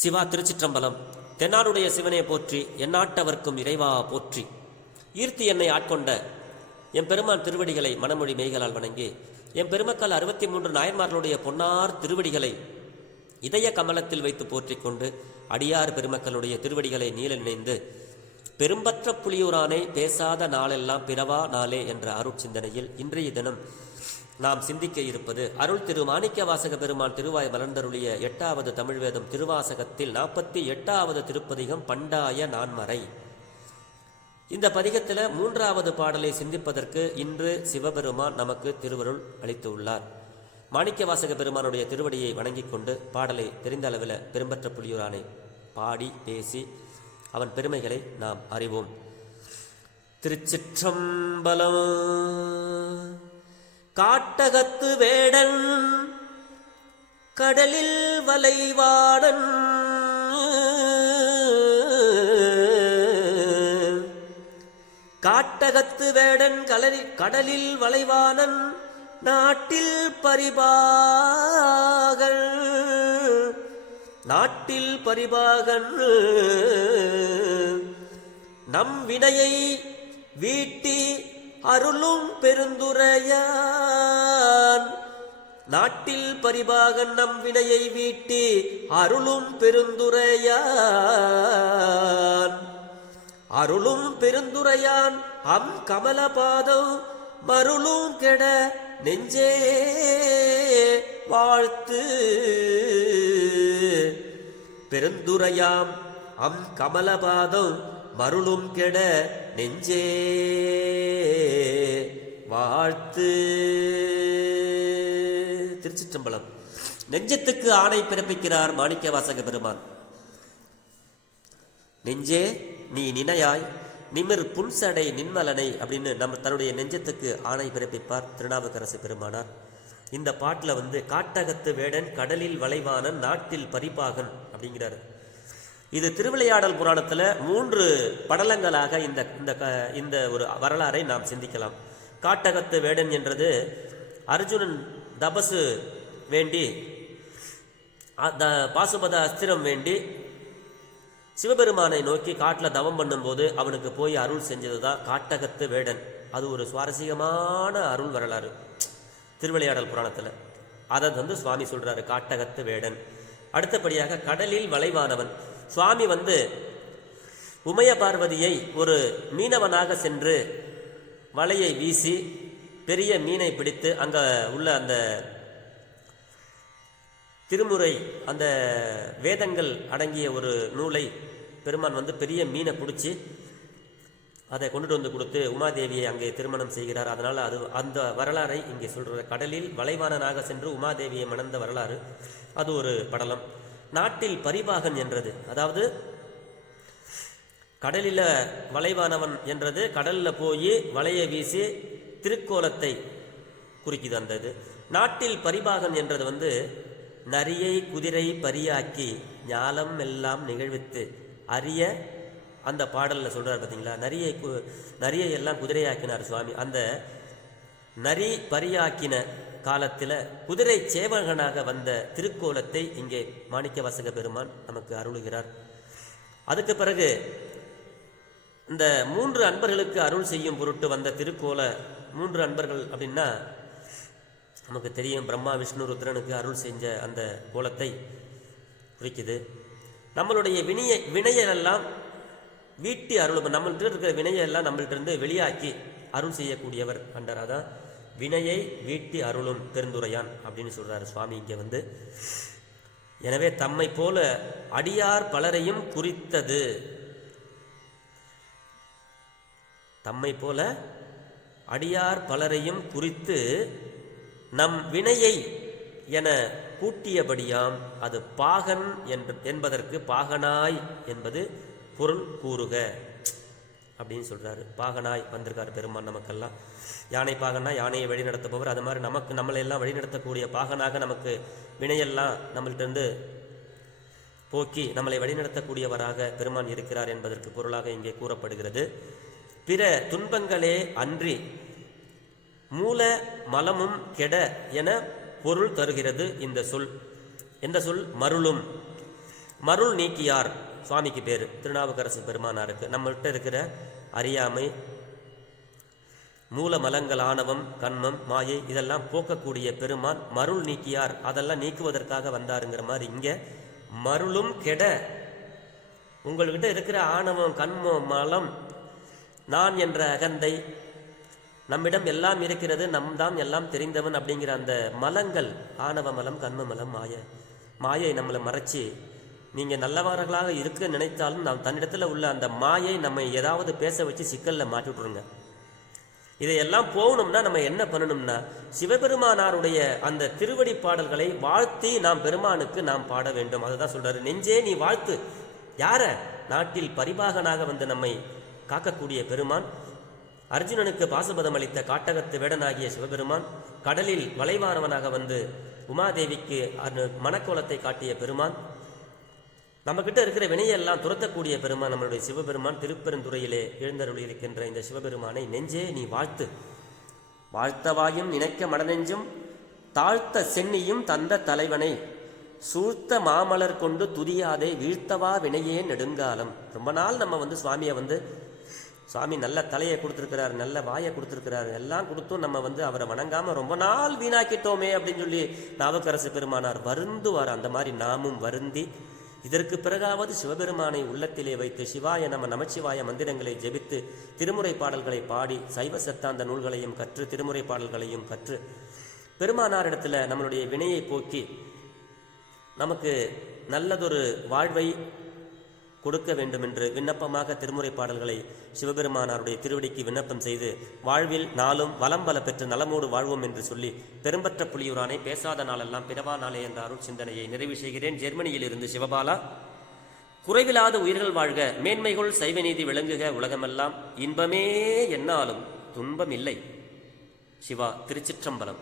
சிவா திருச்சிற்றம்பலம். தென்னாடுடைய சிவனே போற்றி எந்நாட்டவர்க்கும் இறைவா போற்றி. ஈர்த்தி என்னை ஆட்கொண்ட எம் பெருமான் திருவடிகளை மனமொழி மெய்களால் வணங்கி எம் பெருமக்கள் அறுபத்தி மூன்று நாயன்மார்களுடைய பொன்னார் திருவடிகளை இதய கமலத்தில் வைத்து போற்றிக் கொண்டு அடியார் பெருமக்களுடைய திருவடிகளை நீல நினைந்து பெரும்பற்ற புலியூரானை பேசாத நாளெல்லாம் பிறவா நாளே என்ற அருட்சிந்தனையில் இன்றைய தினம் நாம் சிந்திக்க இருப்பது அருள் திரு மாணிக்க வாசக பெருமான் திருவாய் மலர்ந்தருளிய எட்டாவது தமிழ் வேதம் திருவாசகத்தில் நாற்பத்தி எட்டாவது திருப்பதிகம் பண்டாய நான்மறை. இந்த பதிகத்தில் மூன்றாவது பாடலை சிந்திப்பதற்கு இன்று சிவபெருமான் நமக்கு திருவருள் அளித்துள்ளார் மாணிக்க வாசக பெருமானுடைய திருவடியை வணங்கிக் கொண்டு பாடலை தெரிந்த அளவில் பெரும்பற்ற புலியூரானை பாடி பேசி அவன் பெருமைகளை நாம் அறிவோம். திருச்சிற்றம்பலம் காட்டகத்து வேடன் கடலில் வலைவாடன். காட்டகத்து வேடன் கலரி கடலில் வளைவானன் நாட்டில் பரிபாகன். நாட்டில் பரிபாகன். நம் வினையை வீட்டி அருளும் பெருந்துரையான். நாட்டில் பரிபாகன் நம் வினையை வீட்டி அருளும் பெருந்துரையான். அருளும் பெருந்துரையான் அம் கமலபாதம் மருளும் கெட நெஞ்சே வாழ்த்து. பெருந்துரையாம் அம் கமலபாதம் மருளும் கெட நெஞ்சே. வாழ்த்து. திருச்சிற்றம்பலம். நெஞ்சத்துக்கு ஆணை பிறப்பிக்கிறார் மாணிக்க வாசக பெருமான். நெஞ்சே நீ நினையாய். நிமிர் புன்சடை நின்மலனை அப்படின்னு நம்ம தன்னுடைய நெஞ்சத்துக்கு ஆணை பிறப்பிப்பார் திருநாவுக்கரசு பெருமானார். இந்த பாட்டில் வந்து காட்டகத்து வேடன் கடலில் வளைவானன் நாட்டில் பரிபாகன் அப்படிங்கிறாரு. இது திருவிளையாடல் புராணத்தில் மூன்று படலங்களாக இந்த இந்த க இந்த ஒரு வரலாறை நாம் சிந்திக்கலாம். காட்டகத்து வேடன் என்றது அர்ஜுனன் தபசு வேண்டி அந்த பாசுபத அஸ்திரம் வேண்டி சிவபெருமானை நோக்கி காட்டில் தவம் பண்ணும்போது அவனுக்கு போய் அருள் செஞ்சது தான் காட்டகத்து வேடன். அது ஒரு சுவாரஸ்யமான அருள் வரலாறு. திருவிளையாடல் புராணத்தில். அதை வந்து சுவாமி சொல்கிறாரு காட்டகத்து வேடன். அடுத்தபடியாக கடலில் வளைவானவன். சுவாமி வந்து உமைய பார்வதியை ஒரு மீனவனாக சென்று வலையை வீசி பெரிய மீனை பிடித்து அங்கே உள்ள அந்த திருமுறை அந்த வேதங்கள் அடங்கிய ஒரு நூலை பெருமான் வந்து பெரிய மீனை பிடிச்சி அதை கொண்டுட்டு வந்து கொடுத்து உமாதேவியை அங்கே திருமணம் செய்கிறார். அதனால் அது அந்த வரலாறை இங்கே சொல்கிற கடலில் வளைவானனாக சென்று உமாதேவியை மணந்த வரலாறு. அது ஒரு படலம். நாட்டில் பரிபாகன் என்றது. அதாவது கடலில் வளைவானவன் என்றது. கடலில் போய் வலையை வீசி திருக்கோலத்தை குறிக்குது அந்த இது நாட்டில் பரிபாகன் என்றது வந்து நரியை குதிரை பரியாக்கி ஞாலம் எல்லாம் நிகழ்வித்து அரிய அந்த பாடலில் சொல்கிறார் பார்த்தீங்களா நரியை கு நரியை எல்லாம் குதிரையாக்கினார் சுவாமி. அந்த நரி பரியாக்கின காலத்தில் குதிரை சேவகனாக வந்த திருக்கோலத்தை இங்கே மாணிக்க வாசக பெருமான் நமக்கு அருளுகிறார். அதுக்கு பிறகு இந்த மூன்று அன்பர்களுக்கு அருள் செய்யும் பொருட்டு வந்த திருக்கோல மூன்று அன்பர்கள் அப்படின்னா நமக்கு தெரியும் பிரம்மா விஷ்ணு ருத்ரனுக்கு அருள் செஞ்ச அந்த கோலத்தை குறிக்குது. நம்மளுடைய வினைய வினையெல்லாம் வீட்டு அருள் நம்மள்கிட்ட இருக்கிற வினையெல்லாம் நம்மள்கிட்ட இருந்து வெளியாக்கி அருள் செய்யக்கூடியவர் அண்டர் அதான் வினையை வீட்டி அருளும் பெருந்துரையான் அப்படின்னு சொல்கிறாரு சுவாமி. இங்கே வந்து எனவே தம்மை போல அடியார் பலரையும் குறித்தது. தம்மை போல அடியார் பலரையும் குறித்து நம் வினையை என கூட்டியபடியாம் அது பாகன் என்பதற்கு பாகனாய் என்பது பொருள் கூறுக. அப்படின்னு சொல்கிறாரு பாகனாய் வந்திருக்கார் பெருமான் நமக்கெல்லாம். யானை பாகனா யானையை வழி நடத்துபவர் அது மாதிரி நமக்கு நம்மளை எல்லாம் வழி நடத்தக்கூடிய பாகனாக நமக்கு வினையெல்லாம் நம்மள்கிட்டருந்து போக்கி நம்மளை வழிநடத்தக்கூடியவராக பெருமான் இருக்கிறார் என்பதற்கு பொருளாக இங்கே கூறப்படுகிறது. பிற துன்பங்களே அன்றி மூல மலமும் கெட என பொருள் தருகிறது இந்த சொல். எந்த சொல்? மருளும். மருள் நீக்கியார். சுவாமிக்கு பேர் திருநாவுக்கரசு பெருமானாருக்கு. நம்மகிட்ட இருக்கிற அறியாமை மூல மலங்கள் ஆணவம் கண்மம் மாயை இதெல்லாம் போக்கக்கூடிய பெருமான் மருள் நீக்கியார். அதெல்லாம் நீக்குவதற்காக வந்தாருங்கிற மாதிரி இங்கே மருளும் கெட. உங்கள்கிட்ட இருக்கிற ஆணவம் கண்மம் மலம் நான் என்ற அகந்தை நம்மிடம் எல்லாம் இருக்கிறது நம் தான் எல்லாம் தெரிந்தவன் அப்படிங்கிற அந்த மலங்கள் ஆணவ மலம் கண்ம மலம் மாய மாயை நம்மளை மறைச்சி நீங்கள் நல்லவர்களாக இருக்க நினைத்தாலும் நாம் தன்னிடத்தில் உள்ள அந்த மாயை நம்மை ஏதாவது பேச வச்சு சிக்கலில் மாட்டி விட்ருங்க இதையெல்லாம் போகணும்னா நம்ம என்ன பண்ணணும்னா சிவபெருமானாருடைய அந்த திருவடி பாடல்களை வாழ்த்தி நாம் பெருமானுக்கு நாம் பாட வேண்டும். அதுதான் சொல்கிறாரு நெஞ்சே நீ வாழ்த்து. யார? நாட்டில் பரிபாகனாக வந்து நம்மை காக்கக்கூடிய பெருமான் அர்ஜுனனுக்கு பாசுபதம் அளித்த காட்டகத்து வேடனாகிய சிவபெருமான் கடலில் வளைவானவனாக வந்து உமாதேவிக்கு மனக்கோலத்தை காட்டிய பெருமான் நம்மக்கிட்ட இருக்கிற வினையெல்லாம் துரத்தக்கூடிய பெருமான் நம்மளுடைய சிவபெருமான் திருப்பெருந்துறையிலே எழுந்தருள் இருக்கின்ற இந்த சிவபெருமானை நெஞ்சே நீ வாழ்த்து. வாழ்த்தவாயும் நினைக்க மடநெஞ்சும் தாழ்த்த சென்னியும் தந்த தலைவனை. சூழ்த்த மாமலர் கொண்டு துதியாதே வீழ்த்தவா வினையே நெடுங்காலம். ரொம்ப நாள் நம்ம வந்து சுவாமியை வந்து சுவாமி நல்ல தலையை கொடுத்துருக்கிறார் நல்ல வாயை கொடுத்துருக்கிறார் எல்லாம் கொடுத்தும் நம்ம வந்து அவரை வணங்காமல் ரொம்ப நாள் வீணாக்கிட்டோமே அப்படின்னு சொல்லி நாவுக்கரசு பெருமானார் வருந்துவார். அந்த மாதிரி நாமும் வருந்தி இதற்கு பிறகாவது சிவபெருமானை உள்ளத்திலே வைத்து சிவாய நம நமச்சிவாய மந்திரங்களை ஜெபித்து திருமுறை பாடல்களை பாடி சைவ சத்தாந்த நூல்களையும் கற்று திருமுறை பாடல்களையும் கற்று பெருமானாரிடத்தில் நம்மளுடைய வினையை போக்கி நமக்கு நல்லதொரு வாழ்வை கொடுக்க வேண்டுமென்று விண்ணப்பமாக திருமுறை பாடல்களை சிவபெருமானாருடைய திருவடிக்கு விண்ணப்பம் செய்து வாழ்வில் நாளும் வலம் பல பெற்று நலமோடு வாழ்வோம் என்று சொல்லி பெரும்பற்ற புலியூரானை பேசாத நாளெல்லாம் பிறவா நாளே என்ற அருள் சிந்தனையை நிறைவு செய்கிறேன். ஜெர்மனியில் இருந்து சிவபாலா. குறைவில்லாத உயிர்கள் வாழ்க மேன்மைகள் சைவ நீதி விளங்குக உலகமெல்லாம் இன்பமே என்னாலும் துன்பம் இல்லை சிவா திருச்சிற்றம்பலம்.